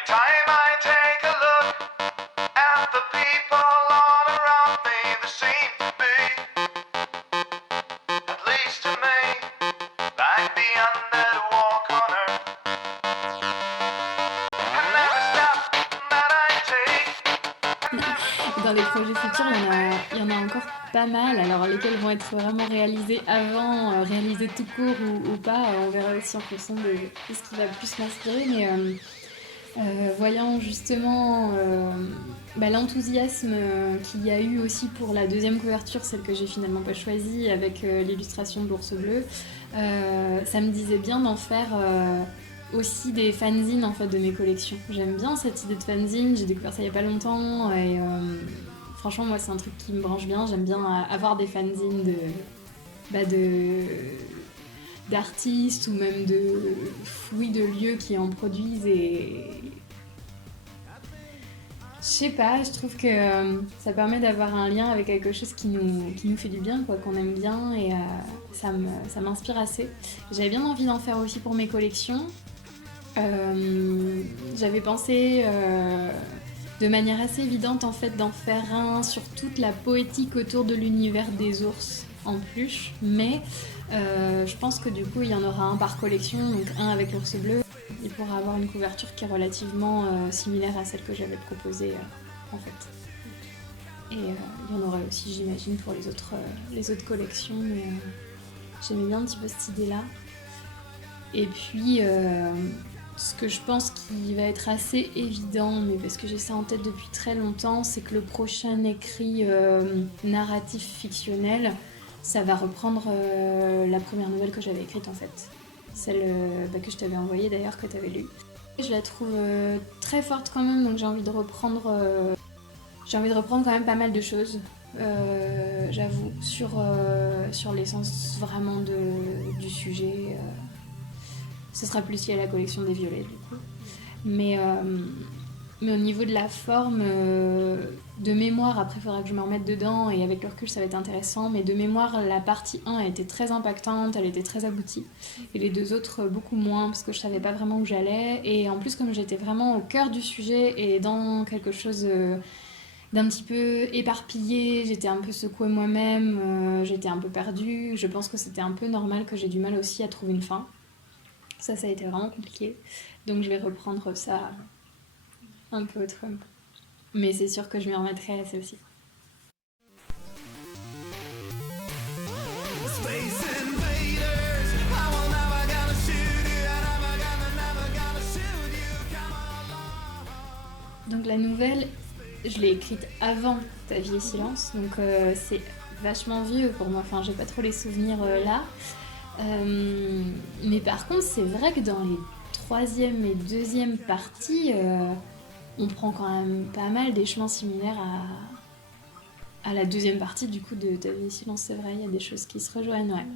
Every time I take a look at the people all around me, they seem to be, at least to me, like the undead walk on earth. And every step that I take. Dans les projets futurs, il y en a encore pas mal. Alors, lesquels vont être vraiment réalisés avant, réalisés tout court ou pas, on verra aussi en fonction de ce qui va le plus m'inspirer. Mais voyant justement l'enthousiasme qu'il y a eu aussi pour la deuxième couverture, celle que j'ai finalement pas choisie, avec l'illustration de l'ours bleu, ça me disait bien d'en faire aussi des fanzines en fait de mes collections. J'aime bien cette idée de fanzine, j'ai découvert ça il y a pas longtemps et franchement moi c'est un truc qui me branche bien, j'aime bien avoir des fanzines d'artistes ou même de lieux qui en produisent et je sais pas, je trouve que ça permet d'avoir un lien avec quelque chose qui nous fait du bien, quoi, qu'on aime bien et ça m'inspire assez. J'avais bien envie d'en faire aussi pour mes collections. J'avais pensé de manière assez évidente en fait d'en faire un sur toute la poétique autour de l'univers des ours en peluche, mais je pense que du coup il y en aura un par collection, donc un avec l'ours bleu. Il pourra avoir une couverture qui est relativement similaire à celle que j'avais proposée en fait. Et il y en aurait aussi j'imagine pour les autres collections, mais j'aimais bien un petit peu cette idée-là. Et puis ce que je pense qui va être assez évident, mais parce que j'ai ça en tête depuis très longtemps, c'est que le prochain écrit narratif fictionnel, ça va reprendre la première nouvelle que j'avais écrite en fait. Celle que je t'avais envoyée d'ailleurs, que tu avais lue. Je la trouve très forte quand même, donc j'ai envie de reprendre quand même pas mal de choses, j'avoue, sur l'essence vraiment du sujet. Ce sera plus lié à la collection des violets du coup. Mais au niveau de la forme, de mémoire, après il faudra que je me remette dedans et avec le recul ça va être intéressant, mais de mémoire la partie 1 a été très impactante, elle était très aboutie et les deux autres beaucoup moins parce que je savais pas vraiment où j'allais et en plus comme j'étais vraiment au cœur du sujet et dans quelque chose d'un petit peu éparpillé, j'étais un peu secouée moi-même, j'étais un peu perdue, je pense que c'était un peu normal que j'ai du mal aussi à trouver une fin. Ça a été vraiment compliqué, donc je vais reprendre ça un peu autrement. Mais c'est sûr que je m'y remettrai à celle-ci. Donc la nouvelle, je l'ai écrite avant Ta vie et silence, donc c'est vachement vieux pour moi, enfin j'ai pas trop les souvenirs là. Mais par contre c'est vrai que dans les troisième et deuxième parties, on prend quand même pas mal des chemins similaires à la deuxième partie du coup de Ta vie et silence, c'est vrai, il y a des choses qui se rejoignent, ouais.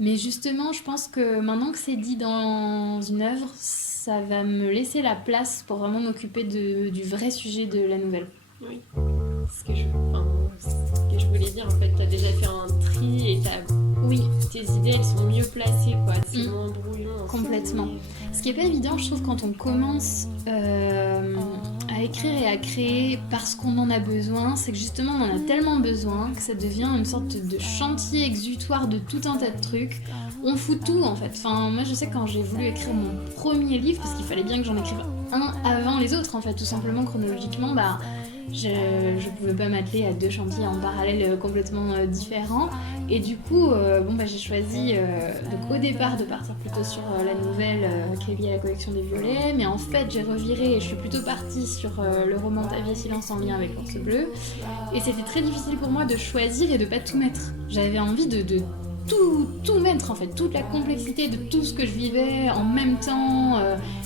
Mais justement, je pense que maintenant que c'est dit dans une œuvre, ça va me laisser la place pour vraiment m'occuper du vrai sujet de la nouvelle. Oui. Ce que je voulais dire, en fait, t'as déjà fait un tri et oui, tes idées, elles sont mieux placées, quoi. C'est moins brouillon. Complètement. Ce qui est pas évident, je trouve, quand on commence à écrire et à créer parce qu'on en a besoin, c'est que justement on en a tellement besoin que ça devient une sorte de chantier exutoire de tout un tas de trucs. On fout tout en fait. Enfin, moi je sais que quand j'ai voulu écrire mon premier livre, parce qu'il fallait bien que j'en écrive un avant les autres en fait, tout simplement chronologiquement, je pouvais pas m'atteler à deux chantiers en parallèle complètement différents et du coup j'ai choisi donc au départ de partir plutôt sur la nouvelle qui est liée à la collection des violets, mais en fait j'ai reviré et je suis plutôt partie sur le roman Ta vie et silence en lien avec l'ours bleu et c'était très difficile pour moi de choisir et de pas tout mettre. J'avais envie de tout mettre en fait, toute la complexité de tout ce que je vivais en même temps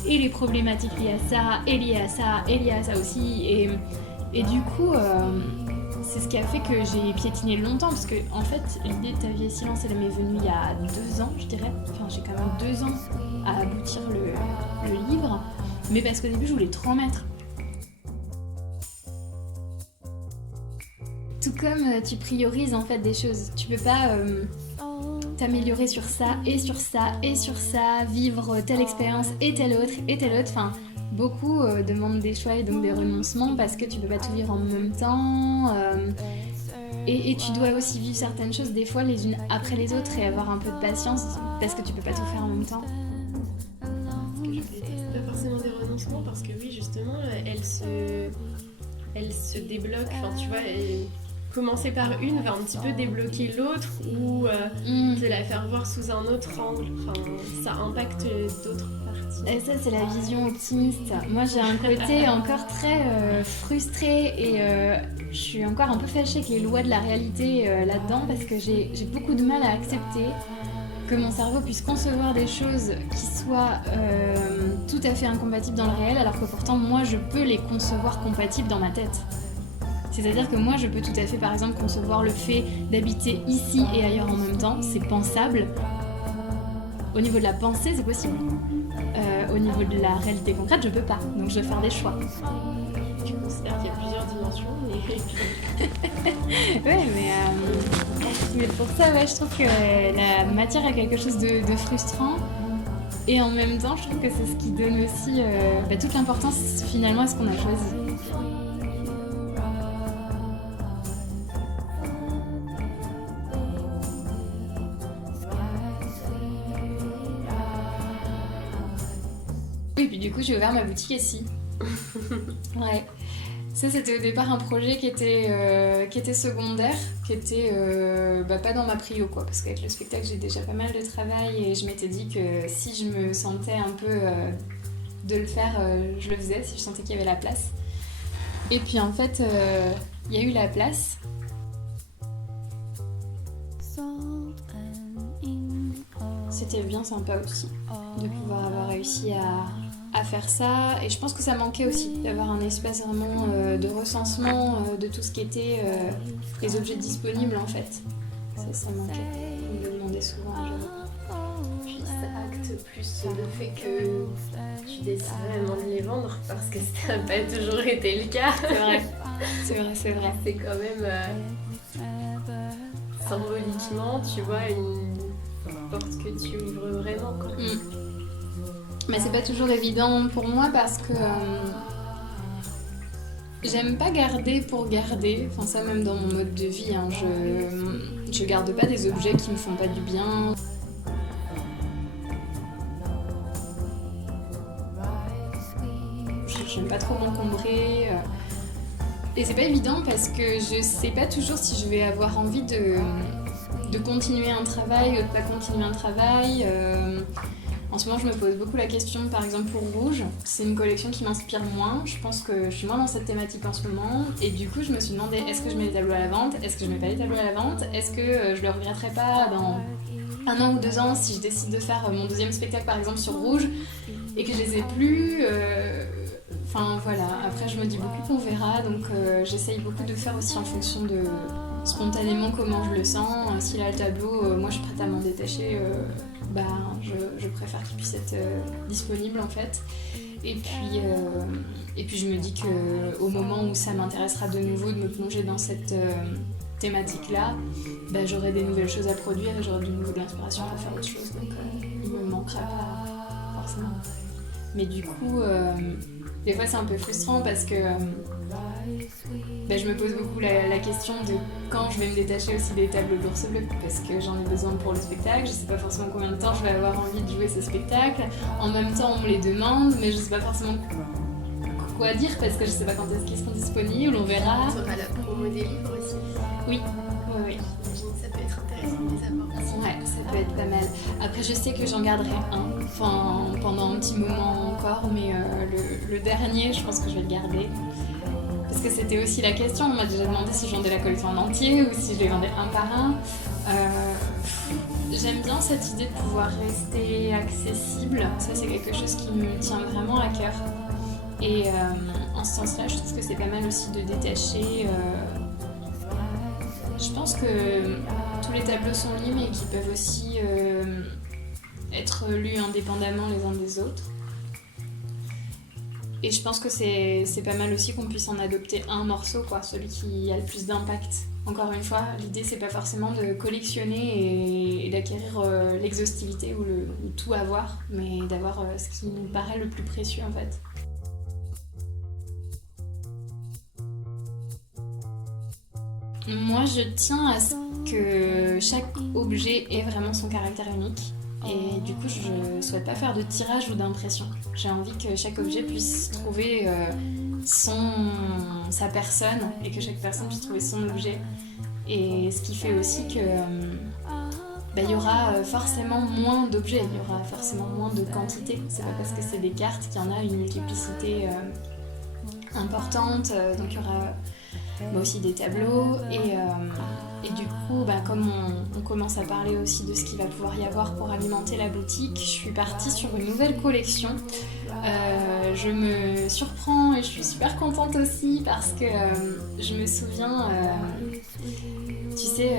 et les problématiques liées à ça et liées à ça et liées à ça aussi et du coup, c'est ce qui a fait que j'ai piétiné longtemps, parce que en fait, l'idée de Ta vie et silence, elle m'est venue il y a 2 ans, je dirais. Enfin, j'ai quand même 2 ans à aboutir le livre, mais parce qu'au début, je voulais trop en mettre. Tout comme tu priorises en fait des choses, tu peux pas t'améliorer sur ça et sur ça et sur ça, vivre telle expérience et telle autre et telle autre. Enfin, beaucoup demandent des choix et donc des renoncements parce que tu peux pas tout vivre en même temps. Et tu dois aussi vivre certaines choses des fois les unes après les autres et avoir un peu de patience parce que tu peux pas tout faire en même temps. C'est pas forcément des renoncements parce que oui, justement, elle se débloque. Enfin, tu vois, commencer par une va un petit peu débloquer l'autre ou te la faire voir sous un autre angle. Enfin, ça impacte d'autres parties. Et ça, c'est la vision optimiste. Moi, j'ai un côté encore très frustré et je suis encore un peu fâchée avec les lois de la réalité là-dedans parce que j'ai beaucoup de mal à accepter que mon cerveau puisse concevoir des choses qui soient tout à fait incompatibles dans le réel, alors que pourtant, moi, je peux les concevoir compatibles dans ma tête. C'est-à-dire que moi, je peux tout à fait, par exemple, concevoir le fait d'habiter ici et ailleurs en même temps. C'est pensable. Au niveau de la pensée, c'est possible. Au niveau de la réalité concrète, je peux pas. Donc, je vais faire des choix. Tu considères qu'il y a plusieurs dimensions, mais... Ouais, mais pour ça, ouais, je trouve que la matière a quelque chose de frustrant. Et en même temps, je trouve que c'est ce qui donne aussi toute l'importance, finalement, à ce qu'on a choisi. Et puis du coup, j'ai ouvert ma boutique ici. Ouais. Ça, c'était au départ un projet qui était secondaire, qui était pas dans ma prio, quoi. Parce qu'avec le spectacle, j'ai déjà pas mal de travail et je m'étais dit que si je me sentais un peu de le faire, je le faisais, si je sentais qu'il y avait la place. Et puis en fait, il y a eu la place. C'était bien sympa aussi de pouvoir avoir réussi à faire ça, et je pense que ça manquait aussi d'avoir un espace vraiment de recensement de tout ce qui était les objets disponibles en fait. Ça manquait, on me le demandait souvent. Puis ça acte plus le fait que tu décides vraiment de les vendre parce que ça n'a pas toujours été le cas. C'est vrai. C'est quand même symboliquement, tu vois, une porte que tu ouvres vraiment, quoi. Mais c'est pas toujours évident pour moi parce que j'aime pas garder pour garder. Enfin, ça, même dans mon mode de vie, hein, je garde pas des objets qui me font pas du bien. J'aime pas trop m'encombrer. Et c'est pas évident parce que je sais pas toujours si je vais avoir envie de continuer un travail ou de pas continuer un travail. En ce moment, je me pose beaucoup la question, par exemple pour Rouge. C'est une collection qui m'inspire moins. Je pense que je suis moins dans cette thématique en ce moment. Et du coup, je me suis demandé, est-ce que je mets les tableaux à la vente? Est-ce que je mets pas les tableaux à la vente? Est-ce que je le regretterai pas dans 1 an ou 2 ans si je décide de faire mon 2e spectacle, par exemple, sur Rouge et que je les ai plus Enfin, voilà. Après, je me dis beaucoup qu'on verra. Donc, j'essaye beaucoup de faire aussi en fonction de spontanément comment je le sens. Si là, le tableau, moi, je suis prête à m'en détacher... je préfère qu'il puisse être disponible en fait. Et puis je me dis qu'au moment où ça m'intéressera de nouveau de me plonger dans cette thématique-là, j'aurai des nouvelles choses à produire et j'aurai de nouveau de l'inspiration pour faire autre chose. Donc il me manquera pas forcément. Mais du coup, des fois c'est un peu frustrant parce que je me pose beaucoup la question de quand je vais me détacher aussi des tableaux de l'Ours Bleu parce que j'en ai besoin pour le spectacle. Je sais pas forcément combien de temps je vais avoir envie de jouer ce spectacle. En même temps, on me les demande, mais je sais pas forcément quoi dire parce que je sais pas quand est-ce qu'ils seront disponibles, on verra. Tu auras la promo des livres aussi. Oui. J'imagine que ça peut être intéressant de les avoir aussi. Ouais, ça peut être pas mal. Après, je sais que j'en garderai un, pendant un petit moment encore, mais le dernier, je pense que je vais le garder. Parce que c'était aussi la question, on m'a déjà demandé si je vendais la collection en entier ou si je les vendais un par un. J'aime bien cette idée de pouvoir rester accessible, ça c'est quelque chose qui me tient vraiment à cœur. Et en ce sens-là, je trouve que c'est pas mal aussi de détacher. Je pense que tous les tableaux sont libres et qu'ils peuvent aussi être lus indépendamment les uns des autres. Et je pense que c'est pas mal aussi qu'on puisse en adopter un morceau, quoi, celui qui a le plus d'impact Encore une fois, l'idée c'est pas forcément de collectionner et d'acquérir l'exhaustivité ou tout avoir, mais d'avoir ce qui nous paraît le plus précieux en fait. Moi je tiens à ce que chaque objet ait vraiment son caractère unique. Et du coup, je souhaite pas faire de tirage ou d'impression. J'ai envie que chaque objet puisse trouver sa personne et que chaque personne puisse trouver son objet. Et ce qui fait aussi que y aura forcément moins d'objets, il y aura forcément moins de quantité. C'est pas parce que c'est des cartes qu'il y en a une multiplicité importante. Donc il y aura aussi des tableaux et du coup comme on commence à parler aussi de ce qu'il va pouvoir y avoir pour alimenter la boutique, je suis partie sur une nouvelle collection. Je me surprends et je suis super contente aussi parce que je me souviens tu sais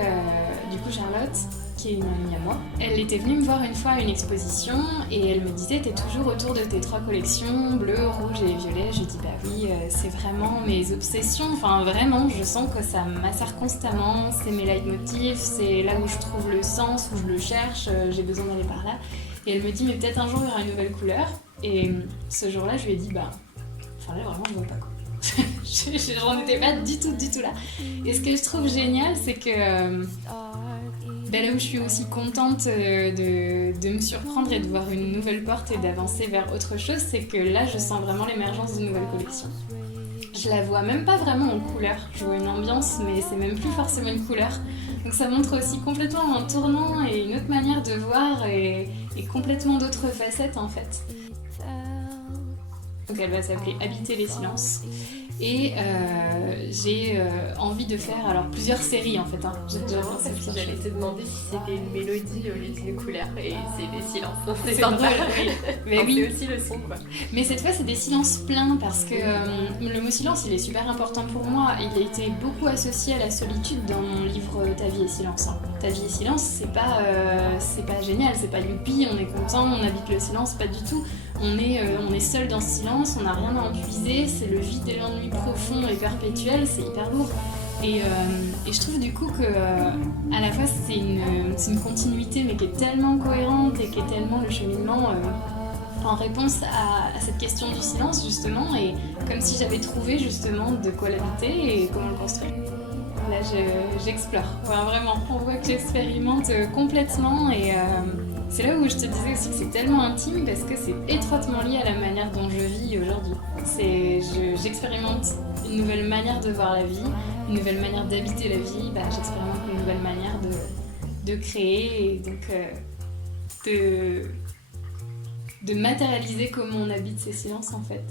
du coup Charlotte qui est une amie à moi, elle était venue me voir une fois à une exposition et elle me disait t'es toujours autour de tes 3 collections, bleu, rouge et violet. Je dis bah oui, c'est vraiment mes obsessions, enfin vraiment je sens que ça m'assert constamment, c'est mes leitmotifs, c'est là où je trouve le sens, où je le cherche, j'ai besoin d'aller par là. Et elle me dit mais peut-être un jour il y aura une nouvelle couleur. Et ce jour-là je lui ai dit là vraiment je vois pas quoi. J'en étais pas du tout là. Et ce que je trouve génial c'est que là où je suis aussi contente de me surprendre et de voir une nouvelle porte et d'avancer vers autre chose, c'est que là je sens vraiment l'émergence d'une nouvelle collection. Je la vois même pas vraiment en couleur, je vois une ambiance mais c'est même plus forcément une couleur. Donc ça montre aussi complètement un tournant et une autre manière de voir et complètement d'autres facettes en fait. Donc elle va s'appeler Habiter les silences. Et j'ai envie de faire plusieurs séries en fait. J'ai déjà pensé plusieurs J'allais te demander si c'était une mélodie au lieu d'une couleur et c'est des silences. C'est drôle, oui. Mais oui. C'est aussi le son quoi. Mais cette fois c'est des silences pleins parce que le mot silence il est super important pour moi. Il a été beaucoup associé à la solitude dans mon livre Ta vie est silence. Ta vie est silence c'est pas génial, c'est pas youpi, on est content, on habite le silence, pas du tout. On est seul dans ce silence, on n'a rien à en puiser, c'est le vide et l'ennui profond et perpétuel, c'est hyper lourd. Et je trouve du coup que à la fois c'est une continuité mais qui est tellement cohérente et qui est tellement le cheminement en réponse à cette question du silence justement, et comme si j'avais trouvé justement de quoi l'habiter et comment le construire. Là j'explore, enfin, vraiment, on voit que j'expérimente complètement et c'est là où je te disais aussi que c'est tellement intime parce que c'est étroitement lié à la manière dont je vis aujourd'hui. J'expérimente une nouvelle manière de voir la vie, une nouvelle manière d'habiter la vie, j'expérimente une nouvelle manière de créer et donc de matérialiser comment on habite ces silences en fait.